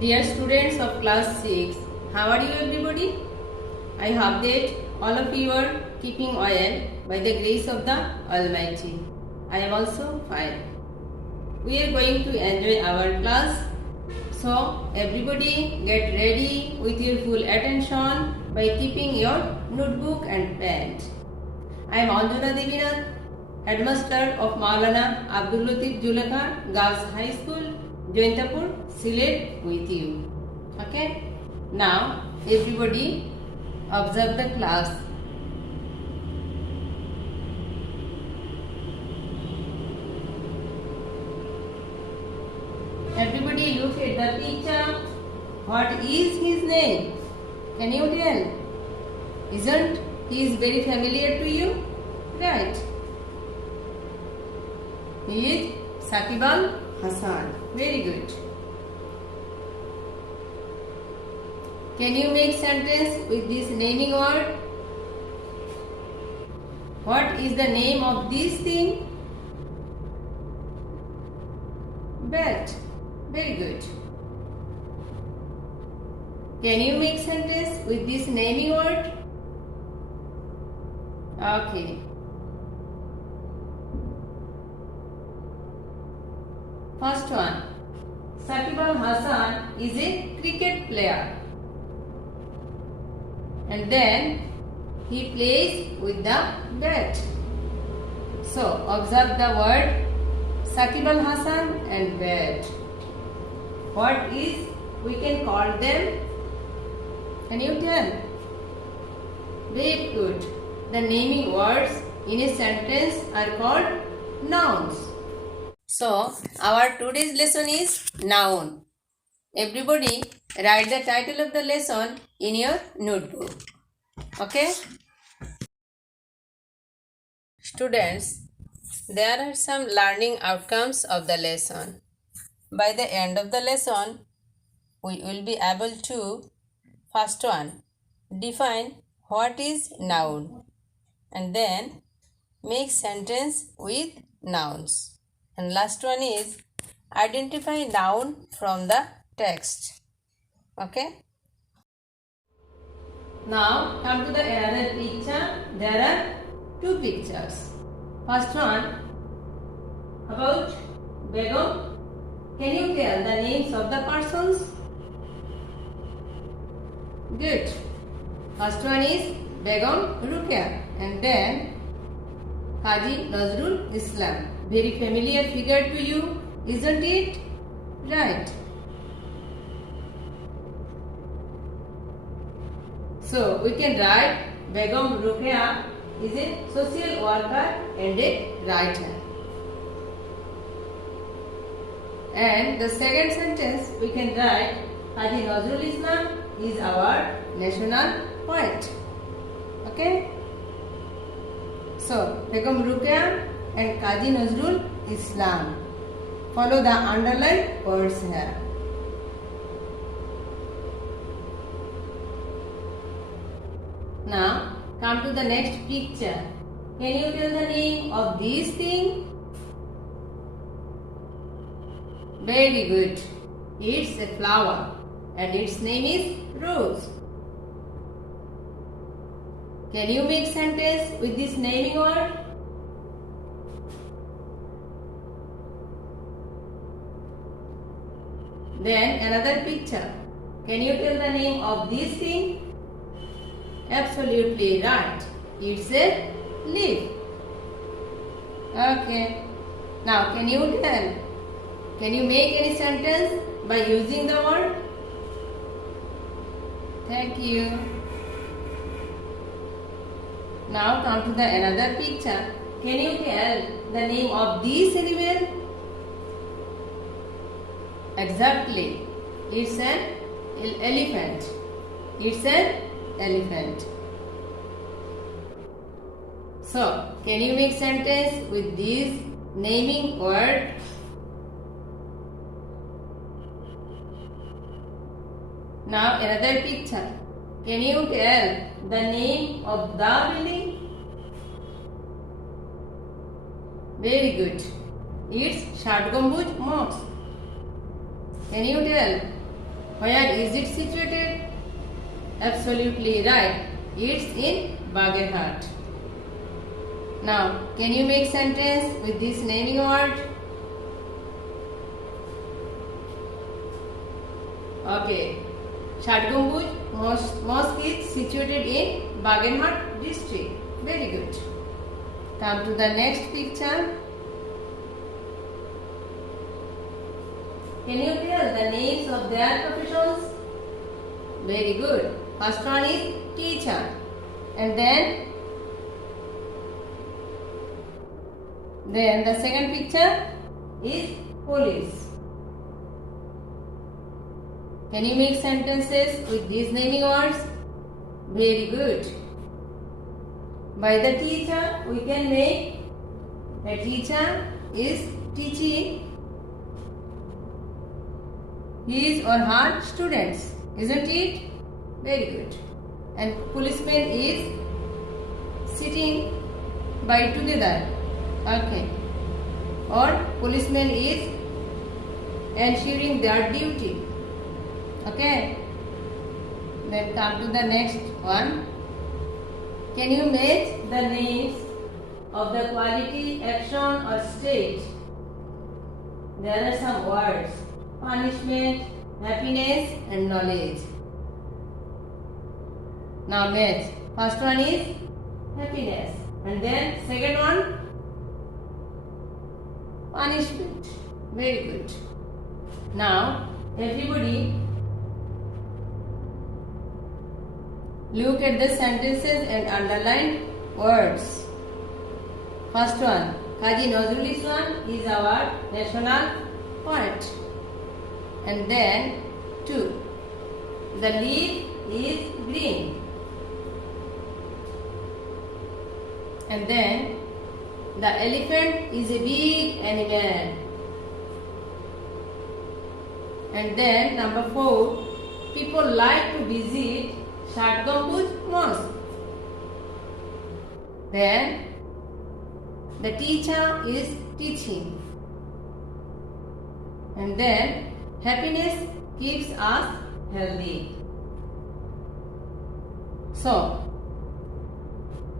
Dear students of class 6, how are you everybody? I hope that all of you are keeping well by the grace of the Almighty. I am also fine. We are going to enjoy our class. So everybody get ready with your full attention by keeping your notebook and pen. I am Anjana Devinath, Headmaster of Maulana Abdul Latif Zulekha Girls High School, Jaintapur, Sylhet with you. Okay? Now, everybody observe the class. Everybody look at the picture. What is his name? Can you tell? Isn't he very familiar to you? Right. He is Saqib Al Hasan. Very good. Can you make sentence with this naming word? What is the name of this thing? Bat. Very good. Can you make sentence with this naming word? Okay. First one. Saqib Al Hasan is a cricket player. And then he plays with the bat. So observe the word Saqib Al Hasan and bat. What is we can call them? Can you tell? Very good. The naming words in a sentence are called nouns. So our today's lesson is noun. Everybody write the title of the lesson in your notebook. Okay? Students, there are some learning outcomes of the lesson. By the end of the lesson, we will be able to, first one, define what is noun, and then make sentence with nouns. And last one is identify noun from the text. Okay? Now come to the another picture. There are two pictures. First one about Begum. Can you tell the names of the persons? Good. First one is Begum Ruqya and then Qazi Nazrul Islam. Very familiar figure to you, isn't it? Right. So we can write Begum Ruqya is a social worker and a writer. And the second sentence we can write Qazi Nazrul Islam is our national poet. Okay? So Begum Ruqya and Qazi Nazrul Islam. Follow the underlined words here. Now come to the next picture. Can you tell the name of this thing? Very good. It's a flower and its name is rose. Can you make sentence with this naming word? Then another picture. Can you tell the name of this thing? Absolutely right. It's a leaf. Okay. Now can you tell? Can you make any sentence by using the word? Thank you. Now come to the another picture. Can you tell the name of this animal? Exactly. It's an elephant. It's an elephant. So, can you make sentence with this naming word? Now another picture. Can you tell the name of the building? Very good. It's ষাট গম্বুজ Mosque. Can you tell Where is it situated? Absolutely right. It's in Bagerhat. Now, can you make sentence with this naming word? Okay. Shatgambuz Mosque is situated in Bagerhat district. Very good. Come to the next picture. Can you tell the names of their professions? Very good. First one is teacher. And then the second picture is police. Can you make sentences with these naming words? Very good. By the teacher, we can make a teacher is teaching his or her students, isn't it? Very good. And policeman is sitting by together. Okay. Or policeman is ensuring their duty. Okay. Then come to the next one. Can you match the names of the quality, action or state? There are some words. Punishment, happiness and knowledge. Now match. First one is happiness. And then second one, punishment. Very good. Now everybody look at the sentences and underline words. First one, Kazi Nazrul Islam is our national poet. And then 2, the leaf is green. And then the elephant is a big animal. And then number 4, people like to visit Shatgambuz Mosque. Then the teacher is teaching. And then happiness keeps us healthy. So,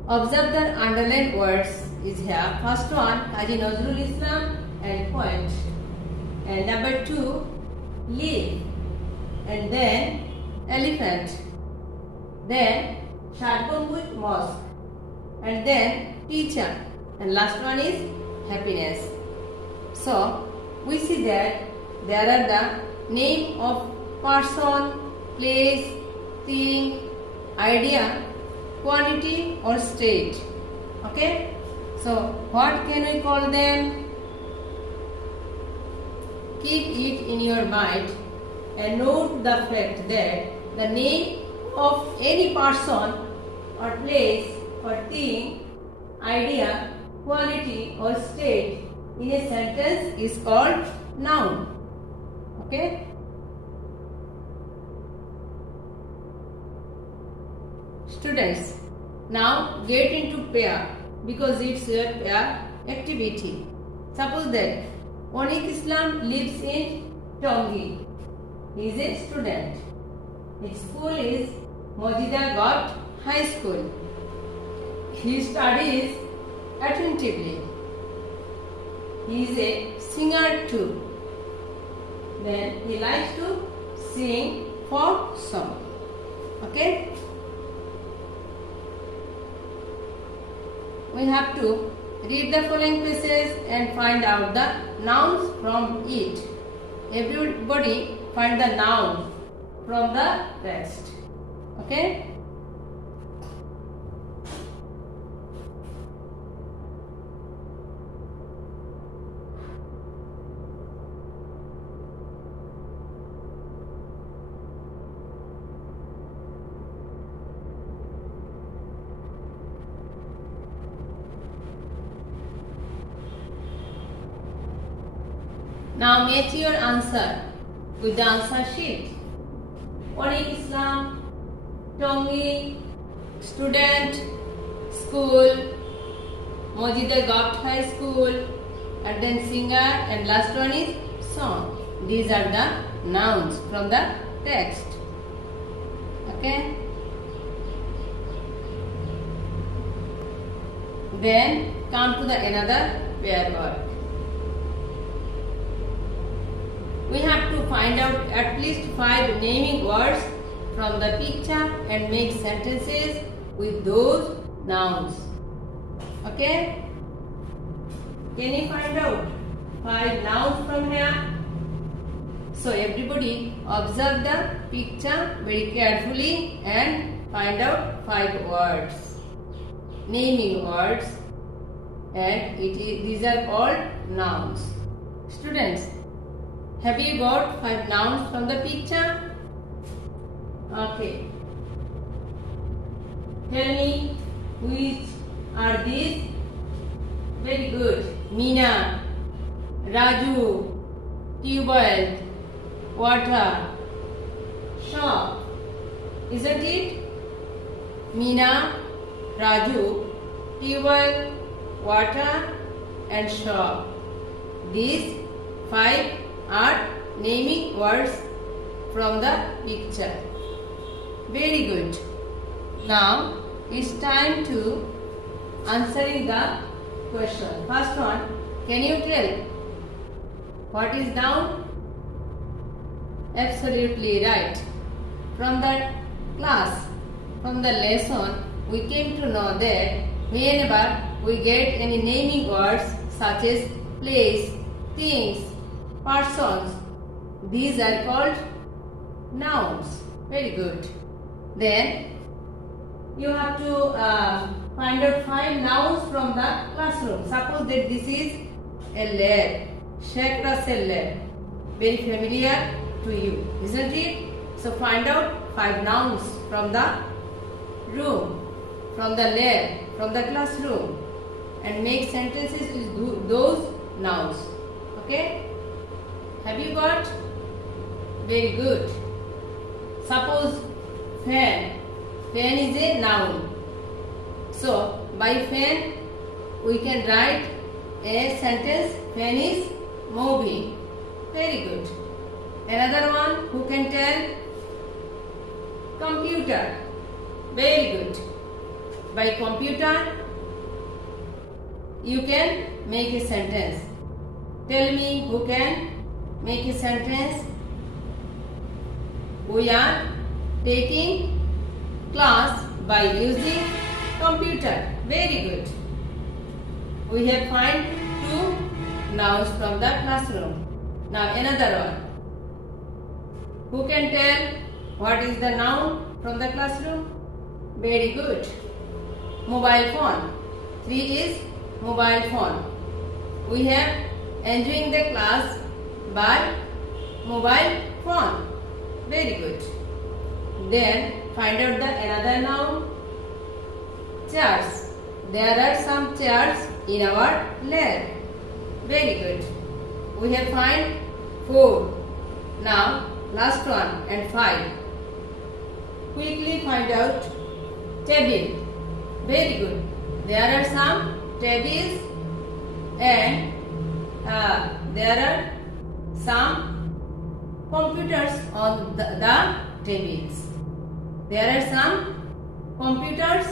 observe the underlined words is here. First one, Haji Nazrul Islam and poet. And number 2, leaf. And then elephant. Then Shatgambuz Mosque. And then teacher. And last one is happiness. So, we see that there are the name of person, place, thing, idea, quantity or state. Okay? So, what can we call them? Keep it in your mind and note the fact that the name of any person or place or thing, idea, quality or state in a sentence is called noun. Okay? Students, now get into pair because it's your pair activity. Suppose that Onik Islam lives in Tongi. He is a student. His school is Mojida Ghat High School. He studies attentively. He is a singer too. Then he likes to sing folk song. Okay? We have to read the following places and find out the nouns from it. Everybody find the noun from the text. Okay? Now match your answer with the answer sheet. Onik Islam, Tongi, student, school, Mojida Ghat High School, and then singer, and last one is song. These are the nouns from the text. Okay. Then come to the another pair work. We have to find out at least 5 naming words from the picture and make sentences with those nouns. Okay? Can you find out 5 nouns from here? So everybody observe the picture very carefully and find out 5 words. Naming words, and these are called nouns. Students, have you got 5 nouns from the picture? Okay. Tell me which are these? Very good. Meena, Raju, tubewell, water, shop. Isn't it? Meena, Raju, tubewell, water and shop. These 5 are naming words from the picture. Very good. Now it's time to answering the question. First one, can you tell what is noun? Absolutely right. From the class, from the lesson, we came to know that whenever we get any naming words such as place, things, persons, these are called nouns. Very good. Then you have to find out 5 nouns from the classroom. Suppose that this is a lab, Sheikh Russell lab. Very familiar to you, isn't it? So find out 5 nouns from the room, from the lab, from the classroom, and make sentences with those nouns. Okay? Have you got? Very good. Suppose fan. Fan is a noun. So by fan we can write a sentence. Fan is moving. Very good. Another one, who can tell? Computer. Very good. By computer you can make a sentence. Tell me who can make a sentence. We are taking class by using computer. Very good. We have find 2 nouns from the classroom. Now another one. Who can tell what is the noun from the classroom? Very good. Mobile phone. 3 is mobile phone. We have enjoying the class by mobile phone. Very good. Then find out the another noun. Chairs. There are some chairs in our lab. Very good. We have find 4. Now last one and 5. Quickly find out table. Very good. There are some tables and there are some computers on the tables. There are some computers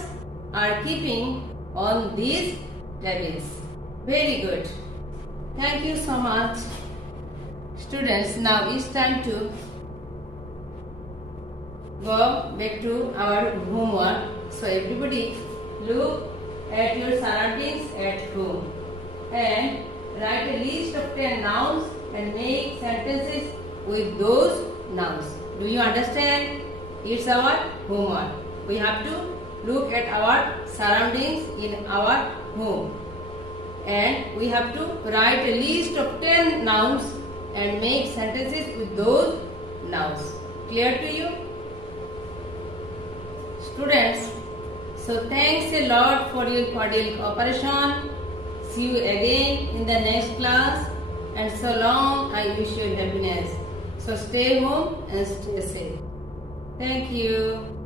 are keeping on these tables. Very good. Thank you so much. Students, now it's time to go back to our homework. So everybody look at your surroundings at home and write a list of 10 nouns and make sentences with those nouns. Do you understand? It's our homework. We have to look at our surroundings in our home and we have to write a list of 10 nouns and make sentences with those nouns. Clear to you? Students, so thanks a lot for your cordial cooperation. See you again in the next class, and so long I wish you happiness. So stay home and stay safe. Thank you.